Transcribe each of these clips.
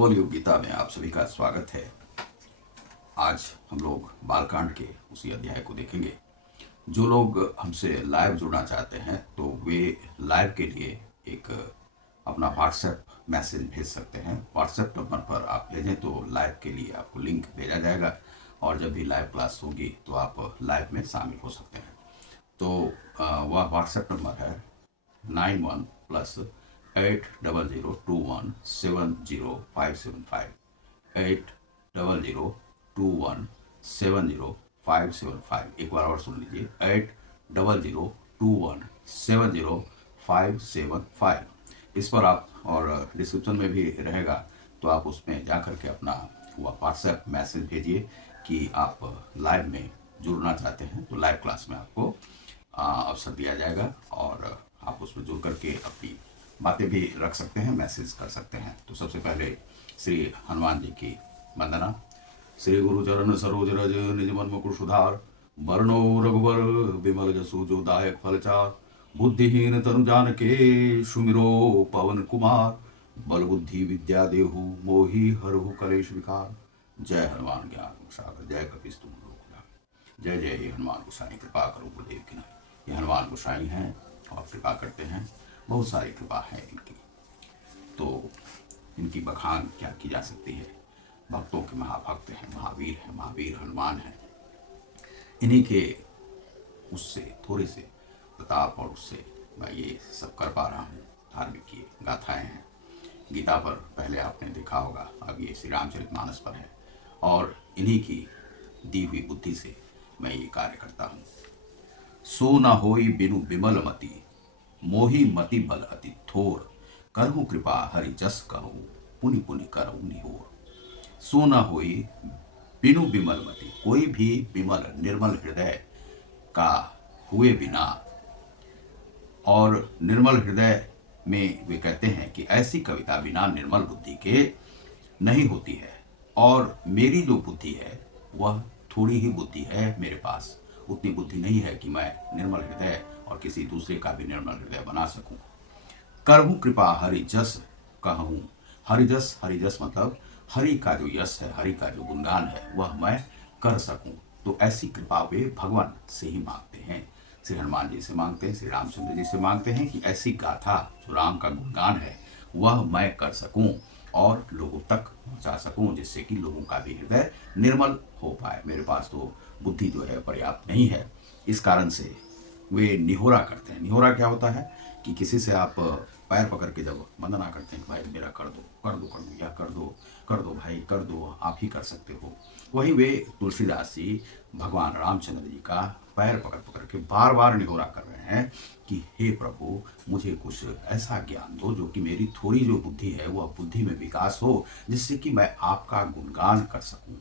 नवल युग गीता में आप सभी का स्वागत है। आज हम लोग बालकांड के उसी अध्याय को देखेंगे। जो लोग हमसे लाइव जुड़ना चाहते हैं तो वे लाइव के लिए एक अपना व्हाट्सएप मैसेज भेज सकते हैं। व्हाट्सएप नंबर पर आप भेजें तो लाइव के लिए आपको लिंक भेजा जाएगा और जब भी लाइव क्लास होगी तो आप लाइव में शामिल हो सकते हैं। तो वह व्हाट्सएप नंबर है 91+800217075 800217075। एक बार और सुन लीजिए 800217075। इस पर आप, और डिस्क्रिप्शन में भी रहेगा, तो आप उसमें जा करके अपना हुआ व्हाट्सएप मैसेज भेजिए कि आप लाइव में जुड़ना चाहते हैं। तो लाइव क्लास में आपको अवसर दिया जाएगा और आप उसमें जुड़ करके अपनी बातें भी रख सकते हैं, मैसेज कर सकते हैं। तो सबसे पहले श्री हनुमान जी की वंदना। श्री गुरु चरण सरोज रज निज मन मुकुर सुधार, वर्णो रघुवर विमल जसु जो दायक फलचार, बुद्धिहीन तनु जान के सुमिरो पवन कुमार, बल बुद्धि विद्या देहु मोहि हरहु कलेश विकार। जय हनुमान ज्ञान सागर जय कपीस तुम लोक। जय जय हे हनुमान गोसाई कृपा करो गुरुदेव की नाई। ये हनुमान गोसाई हैं और कृपा करते हैं, बहुत सारी कृपा है इनकी। तो इनकी बखान क्या की जा सकती है। भक्तों के महाभक्त हैं, महावीर हैं, महावीर हनुमान हैं। इन्हीं के उससे थोड़े से प्रताप और उससे मैं ये सब कर पा रहा हूँ। धार्मिक ये गाथाएं हैं। गीता पर पहले आपने देखा होगा, अब ये श्री रामचरितमानस पर है और इन्हीं की दी हुई बुद्धि से मैं ये कार्य करता हूँ। सो न होई बिनु बिमल मति, मोहि मति बल अति थोर, करहु कृपा हरि जस कहूँ, पुनि पुनि करहु निहोर। सो न होई बिनु बिमल मति, कोई भी विमल निर्मल हृदय का हुए बिना, और निर्मल हृदय में वे कहते हैं कि ऐसी कविता बिना निर्मल बुद्धि के नहीं होती है। और मेरी जो बुद्धि है वह थोड़ी ही बुद्धि है, मेरे पास उतनी बुद्धि नहीं है कि मैं निर्मल हृदय और किसी दूसरे का भी निर्मल हृदय बना सकूं। करहूं कृपा हरि जस कहूं। हरिजस, हरिजस मतलब हरि का जो यश है, हरि का जो गुणगान है, वह मैं कर सकूं। तो ऐसी कृपा वे भगवान से ही मांगते हैं, श्री हनुमान जी से मांगते हैं, श्री रामचंद्र जी से मांगते हैं कि ऐसी गाथा जो राम का गुणगान है वह मैं कर सकूं और लोगों तक पहुंचा सकूं, जिससे कि लोगों का भी हृदय निर्मल हो पाए। मेरे पास तो बुद्धि जो है पर्याप्त नहीं है। इस कारण से वे निहोरा करते हैं। निहोरा क्या होता है कि किसी से आप पैर पकड़ के जब वंदना करते हैं, भाई मेरा कर दो कर दो कर दो, या कर दो भाई कर दो, आप ही कर सकते हो। वही वे तुलसीदास जी भगवान रामचंद्र जी का पैर पकड़ पकड़ के बार बार निहोरा कर रहे हैं कि हे प्रभु, मुझे कुछ ऐसा ज्ञान दो जो कि मेरी थोड़ी जो बुद्धि है वह बुद्धि में विकास हो, जिससे कि मैं आपका गुणगान कर सकूं।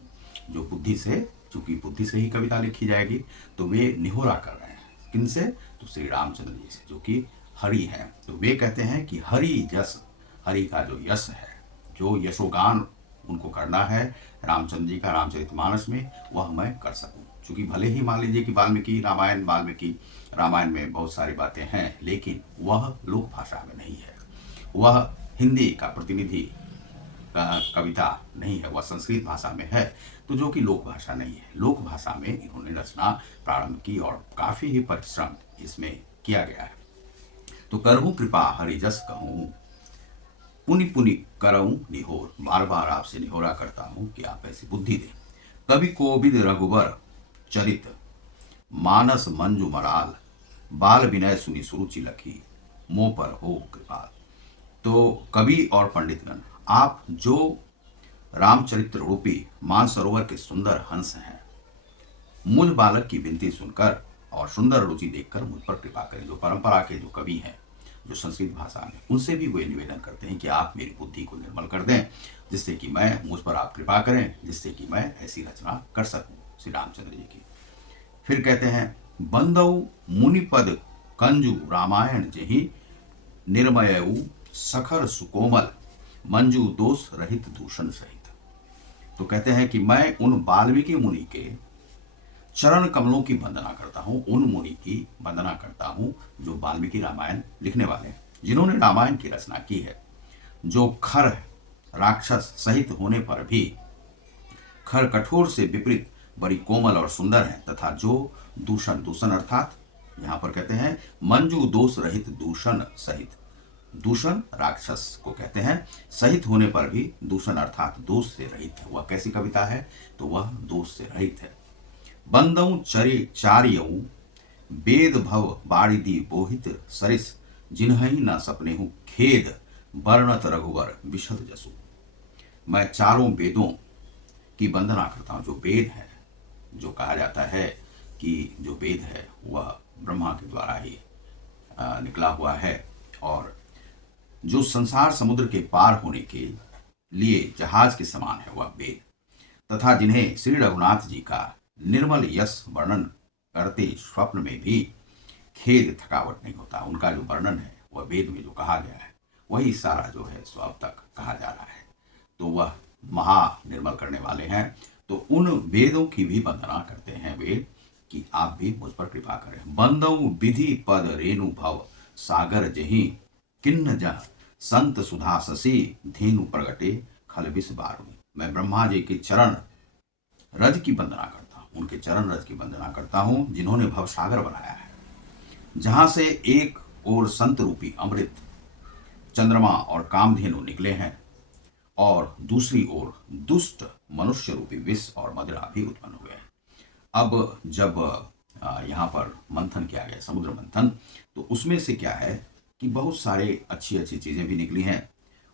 जो बुद्धि से, चूंकि बुद्धि से ही कविता लिखी जाएगी, तो वे निहोरा कर रहे हैं किनसे? तो श्री रामचंद्र जी से, जो कि हरि हैं। तो वे कहते हैं कि हरि जस, हरि का जो यश है, जो यशोगान उनको करना है रामचंद्र जी का रामचरितमानस में, वह मैं कर सकूं। चूंकि भले ही मान लीजिए कि वाल्मीकि रामायण में बहुत सारी बातें हैं, लेकिन वह लोक भाषा में नहीं है, वह हिंदी का प्रतिनिधि कविता नहीं है, वह संस्कृत भाषा में है, तो जो कि लोक भाषा नहीं है। लोक भाषा में इन्होंने रचना प्रारंभ की और काफी ही परिश्रम इसमें किया गया है। तो करहूं कृपा हरिजस कहूं, पुनि पुनि करऊं निहोर। बार बार आपसे निहोरा करता हूं कि आप ऐसी बुद्धि दें। कवि कोविद रघुबर चरित, मानस मंजु मराल, बाल विनय सुनि सुरुचि लखी, मोह पर हो कृपाल। तो कवि और पंडितगण, आप जो रामचरित्र रूपी मानसरोवर के सुंदर हंस हैं, मुझ बालक की विनती सुनकर और सुंदर रुचि देखकर मुझ पर कृपा करें। जो परंपरा के जो कवि हैं, जो संस्कृत भाषा में, उनसे भी वे निवेदन करते हैं कि आप मेरी बुद्धि को निर्मल कर दें, जिससे कि मैं, मुझ पर आप कृपा करें, जिससे कि मैं ऐसी रचना कर सकूं श्री रामचंद्र जी की। फिर कहते हैं, बंदऊ मुनिपद कंजु रामायण जही, निर्मयऊ सखर सुकोमल, मंजू दोष रहित दूषण सहित। तो कहते हैं कि मैं उन वाल्मीकि मुनि के चरण कमलों की वंदना करता हूं, उन मुनि की वंदना करता हूं जो वाल्मीकि रामायण लिखने वाले हैं, जिन्होंने रामायण की रचना की है, जो खर राक्षस सहित होने पर भी खर कठोर से विपरीत बड़ी कोमल और सुंदर है, तथा जो दूषण, दूषण अर्थात यहां पर कहते हैं मंजू दोष रहित, दूषण सहित, दूषण राक्षस को कहते हैं, सहित होने पर भी दूषण अर्थात दोष से रहित है। वह कैसी कविता है? तो वह दोष से रहित है। बंदऊ चरे चार्यऊ वेद भव बाड़िदी बोहित सरिस, जिन्हई न सपने हूं खेद, वर्णत रघुवर विशद जसु। मैं चारों वेदों की वंदना करता हूं। जो वेद है, जो कहा जाता है कि जो वेद है वह ब्रह्मा के द्वारा ही निकला हुआ है, और जो संसार समुद्र के पार होने के लिए जहाज के समान है वह वेद, तथा जिन्हें श्री रघुनाथ जी का निर्मल यश वर्णन करते स्वप्न में भी खेद, थकावट नहीं होता। उनका जो वर्णन है वह वेद में जो कहा गया है वही सारा जो है सो अब तक कहा जा रहा है। तो वह महा निर्मल करने वाले हैं। तो उन वेदों की भी वंदना करते हैं वे कि आप भी मुझ पर कृपा करें। बंदऊ विधि पद रेणु भव सागर जही, किन्न जह संत सुधा ससी, धेनु प्रगटे खल विष बारू। मैं ब्रह्मा जी के चरण रज की वंदना करता हूँ, उनके चरण रज की वंदना करता हूँ जिन्होंने भव सागर बनाया है, जहां से एक और संत रूपी अमृत, चंद्रमा और कामधेनु निकले हैं, और दूसरी ओर दुष्ट मनुष्य रूपी विष और मदिरा भी उत्पन्न हुए हैं। अब जब यहाँ पर मंथन किया गया, समुद्र मंथन, तो उसमें से क्या है कि बहुत सारे अच्छी अच्छी चीजें भी निकली हैं।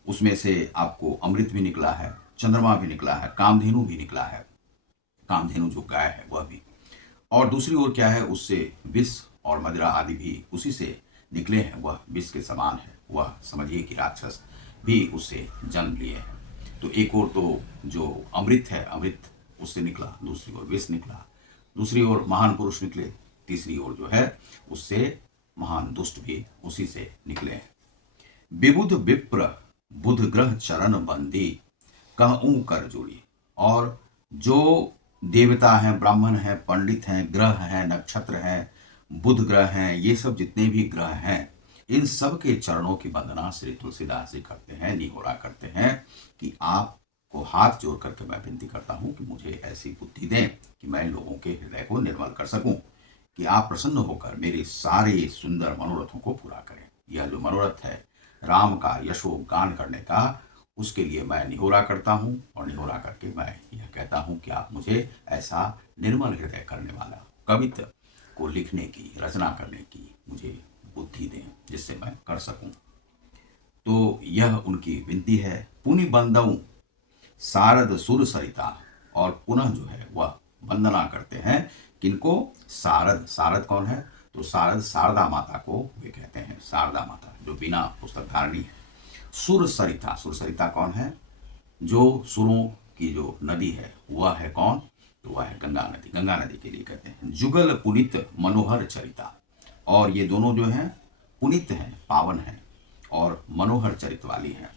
उसमें से आपको अमृत भी निकला है, चंद्रमा भी निकला है, कामधेनु भी निकला है, कामधेनु जो गाय है वह भी, और दूसरी ओर क्या है, उससे विष और मदिरा आदि भी उसी से निकले हैं। वह विष के समान है। वह समझिए कि राक्षस भी उससे जन्म लिए हैं। तो एक ओर तो जो अमृत है, अमृत उससे निकला, दूसरी ओर विष निकला, दूसरी ओर महान पुरुष निकले, तीसरी ओर जो है उससे महान दुष्ट भी उसी से निकले हैं। विबुध विप्र बुध ग्रह चरण बंदी, कहूं कर जोड़ी। और जो देवता हैं, ब्राह्मण हैं, पंडित हैं, ग्रह हैं, नक्षत्र हैं, बुध ग्रह हैं, ये सब जितने भी ग्रह हैं, इन सब के चरणों की वंदना श्री तुलसीदास जी करते हैं, निहोरा करते हैं कि आपको हाथ जोड़ करके मैं विनती करता हूं कि मुझे ऐसी बुद्धि दें कि मैं लोगों के हृदय को निर्मल कर सकूं, कि आप प्रसन्न होकर मेरे सारे सुंदर मनोरथों को पूरा करें। यह जो मनोरथ है राम का यशो गान करने का, उसके लिए मैं निहोरा करता हूं, और निहोरा करके मैं यह कहता हूं कि आप मुझे ऐसा निर्मल हृदय करने वाला कवित्व को लिखने की, रचना करने की मुझे बुद्धि दें, जिससे मैं कर सकूं। तो यह उनकी विनती है। पुनि बंदऊ सारद सुर सरिता, और पुनः जो है वह वंदना करते हैं किनको? सारद। सारद कौन है? तो सारद शारदा माता को वे कहते हैं, शारदा माता जो बिना पुस्तक धारणी है। सुर सरिता, सुर सरिता कौन है? जो सुरों की जो नदी है वह है कौन? तो वह है गंगा नदी। गंगा नदी के लिए कहते हैं। जुगल पुनित मनोहर चरिता, और ये दोनों जो हैं पुनित हैं, पावन हैं और मनोहर चरित वाली हैं।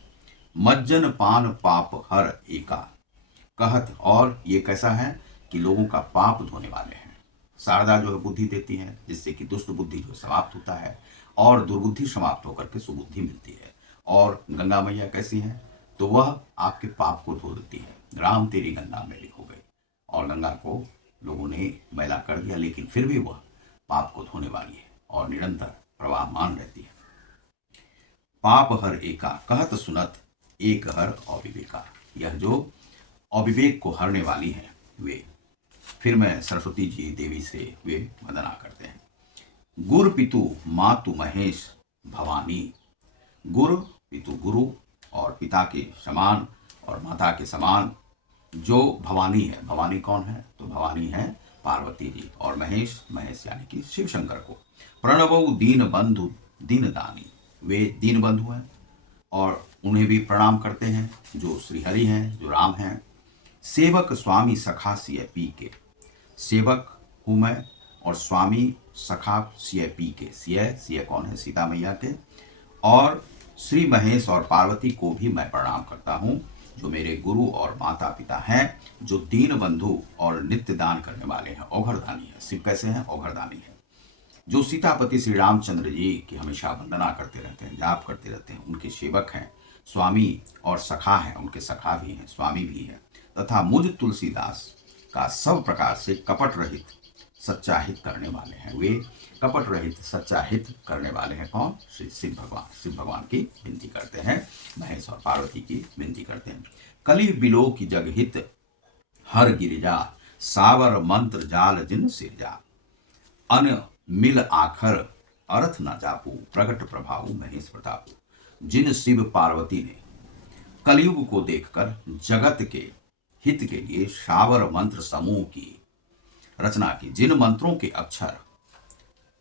मज्जन पान पाप हर एका कहत, और ये कैसा है कि लोगों का पाप धोने वाले हैं। शारदा जो है बुद्धि देती है, जिससे कि दुष्ट बुद्धि जो समाप्त होता है और दुर्बुद्धि समाप्त होकर के सुबुद्धि मिलती है। और गंगा मैया कैसी है? तो वह आपके पाप को धो देती है। राम तेरी गंगा मैली हो गई, और गंगा को लोगों ने मैला कर दिया, लेकिन फिर भी वह पाप को धोने वाली है और निरंतर प्रवाहमान रहती है। पाप हर एका कहत सुनत, एक हर अविवेका। यह जो अविवेक को हरने वाली है वे। फिर मैं सरस्वती जी देवी से वे वंदना करते हैं। गुर पितु मातु महेश भवानी। गुरु पितु गुरु और पिता के समान और माता के समान जो भवानी है। भवानी कौन है? तो भवानी है पार्वती जी, और महेश, महेश यानी कि शिव शंकर को। प्रणवऊ दीन बंधु दीन दानी, वे दीन बंधु हैं और उन्हें भी प्रणाम करते हैं, जो श्रीहरि हैं, जो राम हैं। सेवक स्वामी सखा सिय पी के, सेवक हूँ मैं और स्वामी सखा सिय पी के। सिय, सिय कौन है? सीता मैया के। और श्री महेश और पार्वती को भी मैं प्रणाम करता हूँ, जो मेरे गुरु और माता पिता हैं, जो दीन बंधु और नित्य दान करने वाले हैं, औघरदानी है। शिव कैसे हैं? औघरदानी है। जो सीतापति श्री रामचंद्र जी की हमेशा वंदना करते रहते हैं, जाप करते रहते हैं, उनके सेवक हैं, स्वामी और सखा हैं, उनके सखा भी हैं, स्वामी भी हैं, तथा मुझ तुलसीदास का सब प्रकार से कपट रहित सच्चा हित करने वाले हैं। वे कपट रहित सच्चा हित करने वाले हैं। कौन? श्री शिव भगवान की विनती करते हैं, महेश और पार्वती की विनती करते हैं। कलि बिलो की जग हित हर गिरिजा, सावर मंत्र जाल जिन सिरजा, अन मिल आखर अर्थ न जापू, प्रगट प्रभाव महेश प्रतापू। जिन शिव पार्वती ने कलयुग को देखकर जगत के हित के लिए शावर मंत्र समूह की रचना की, जिन मंत्रों के अक्षर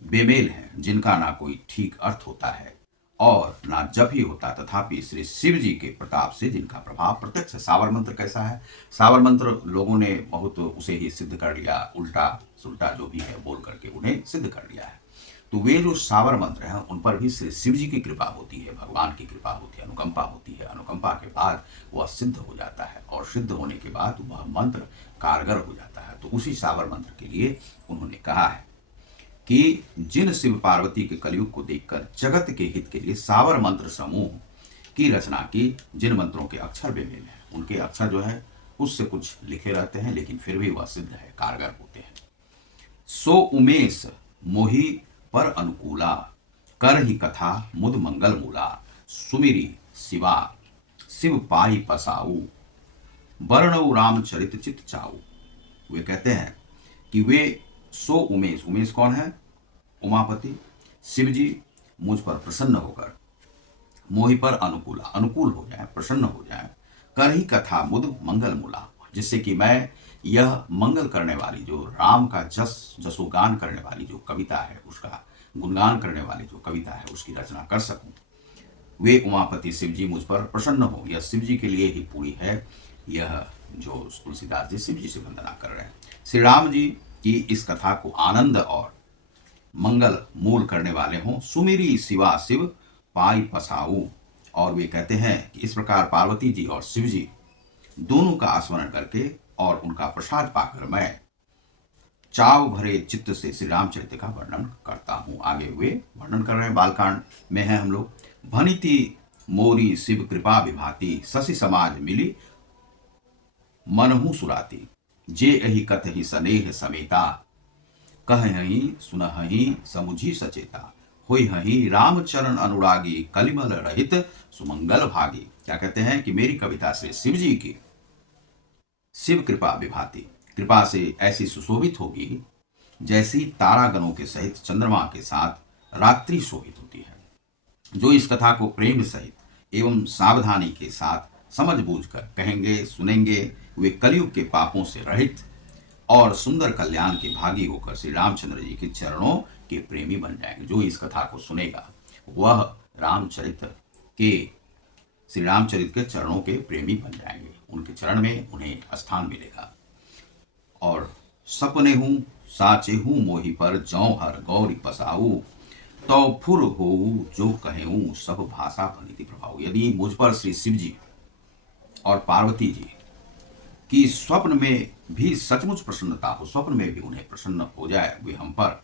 बेमेल हैं, जिनका ना कोई ठीक अर्थ होता है और ना जप ही होता, तथापि श्री शिव जी के प्रताप से जिनका प्रभाव प्रत्यक्ष है। सावर मंत्र कैसा है? सावर मंत्र लोगों ने बहुत उसे ही सिद्ध कर लिया, उल्टा सुल्टा जो भी है बोल करके उन्हें सिद्ध कर लिया है। तो वे जो सावर मंत्र हैं उन पर भी श्री शिव जी की कृपा होती है, भगवान की कृपा होती है, अनुकंपा होती है। अनुकंपा के बाद वह सिद्ध हो जाता है और सिद्ध होने के बाद वह मंत्र कारगर हो जाता है। तो उसी सावर मंत्र के लिए उन्होंने कहा है कि जिन शिव पार्वती के कलयुग को देखकर जगत के हित के लिए सावर मंत्र समूह की रचना की, जिन मंत्रों के अक्षर बेमेल हैं, उनके अक्षर जो है उससे कुछ लिखे रहते हैं लेकिन फिर भी वह सिद्ध है, कारगर होते हैं। सो उमेश मोहि पर अनुकूला, कर ही कथा मुद मंगल मूला, सुमिरी शिवा शिव पाई पसाऊ, वर्णऊ रामचरित चित चाऊ। वे कहते हैं कि वे सो उमेश, उमेश कौन है? उमापति शिव जी मुझ पर प्रसन्न होकर मोहि पर अनुकूला, अनुकूल हो जाए, प्रसन्न हो जाए, कर ही कथा मुद मंगल मूला, जिससे कि मैं यह मंगल करने वाली, जो राम का जसोगान करने वाली जो कविता है, उसका गुणगान करने वाली जो कविता है, उसकी रचना कर सकूं। वे उमापति शिव जी मुझ पर प्रसन्न हो, यह शिव जी के लिए ही पूरी है। यह जो तुलसीदास जी शिव जी से वंदना कर रहे हैं। श्री राम जी की इस कथा को आनंद और मंगल मूल करने वाले हों। सुमिरी शिवा शिव पाई पसाऊ, और वे कहते हैं कि इस प्रकार पार्वती जी और शिव जी दोनों का स्मरण करके और उनका प्रसाद पाकर मैं चाव भरे चित्त से श्री रामचरित का वर्णन करता हूं। आगे वे वर्णन कर रहे हैं, बालकांड में है हम लोग। भनिति मोरी शिव कृपा विभाति, शशि समाज मिली मनहु सुराती, जे अहि कतहि स्नेह समेता, कहहि सुनहि समुझी सचेता, होई हहि रामचरण अनुरागी, कलिमल रहित सुमंगल भागी। क्या कहते हैं कि मेरी कविता से शिव जी की शिव कृपा विभाति, कृपा से ऐसी सुशोभित होगी जैसी तारागणों के सहित चंद्रमा के साथ रात्रि शोभित होती है। जो इस कथा को प्रेम सहित एवं सावधानी के साथ समझ बूझ कर कहेंगे, सुनेंगे, वे कलयुग के पापों से रहित और सुंदर कल्याण के भागी होकर श्री रामचंद्र जी के चरणों के प्रेमी बन जाएंगे। जो इस कथा को सुनेगा वह रामचरित के श्री रामचरित के चरणों के प्रेमी बन जाएंगे, उनके चरण में उन्हें स्थान मिलेगा। और सपने हूँ साचे हूँ मोहि पर, जौ हर गौरी पसाऊ, तो फुर हो जो कहेऊं सब भाषा भनिति प्रभाव। यदि मुझ पर श्री शिव जी और पार्वती जी की स्वप्न में भी सचमुच प्रसन्नता हो, स्वप्न में भी उन्हें प्रसन्न हो जाए वे हम पर,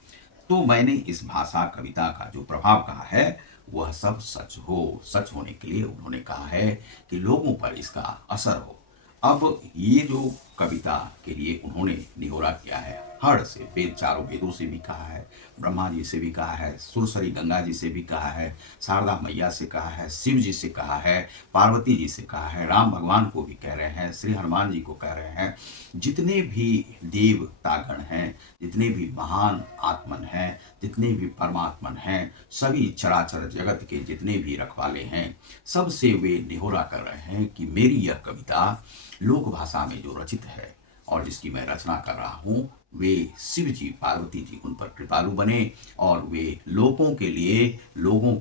तो मैंने इस भाषा कविता का जो प्रभाव कहा है वह सब सच हो। सच होने के लिए उन्होंने कहा है कि लोगों पर इसका असर हो। अब ये जो कविता के लिए उन्होंने निहोरा किया है, हर से वेद, चारों वेदों से भी कहा है, ब्रह्मा जी से भी कहा है, सुरसरी गंगा जी से भी कहा है, शारदा मैया से कहा है, शिव जी से कहा है, पार्वती जी से कहा है, राम भगवान को भी कह रहे हैं, श्री हनुमान जी को कह रहे हैं। जितने भी देवतागण हैं, जितने भी महान आत्मन हैं, जितने भी परमात्मन हैं, सभी चराचर जगत के जितने भी रखवाले हैं, सबसे वे निहोरा कर रहे हैं कि मेरी यह कविता लोक भाषा में जो रचित है और जिसकी मैं रचना कर रहा हूँ, वे शिव जी पार्वती जी उन पर कृपालु बने और वे लोगों के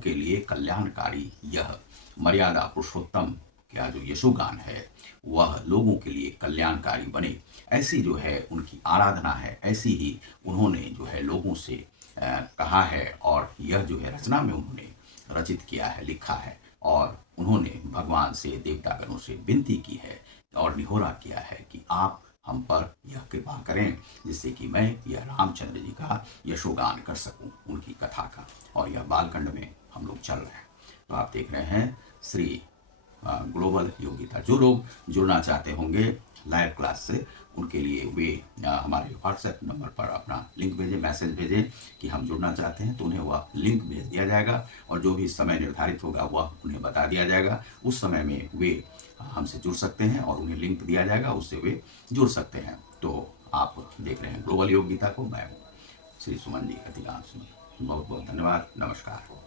लिए कल्याणकारी यह मर्यादा पुरुषोत्तम क्या जो यशोगान है वह लोगों के लिए कल्याणकारी बने। ऐसी जो है उनकी आराधना है, ऐसी ही उन्होंने जो है लोगों से कहा है और यह जो है रचना में उन्होंने रचित किया है, लिखा है और उन्होंने भगवान से, देवतागणों से विनती की है और निहोरा किया है कि आप हम पर यह कृपा करें जिससे कि मैं यह रामचंद्र जी का यशोगान कर सकूं, उनकी कथा का। और यह बालखंड में हम लोग चल रहे हैं। तो आप देख रहे हैं श्री ग्लोबल योग गीता। जो लोग जुड़ना चाहते होंगे लाइव क्लास से, उनके लिए वे हमारे व्हाट्सएप नंबर पर अपना लिंक भेजें, मैसेज भेजें कि हम जुड़ना चाहते हैं, तो उन्हें वह लिंक भेज दिया जाएगा और जो भी समय निर्धारित होगा वह उन्हें बता दिया जाएगा। उस समय में वे हमसे जुड़ सकते हैं और उन्हें लिंक दिया जाएगा, उससे वे जुड़ सकते हैं। तो आप देख रहे हैं ग्लोबल योग गीता को। मैं श्री सुमन जी, अधिकांश। बहुत बहुत धन्यवाद। नमस्कार।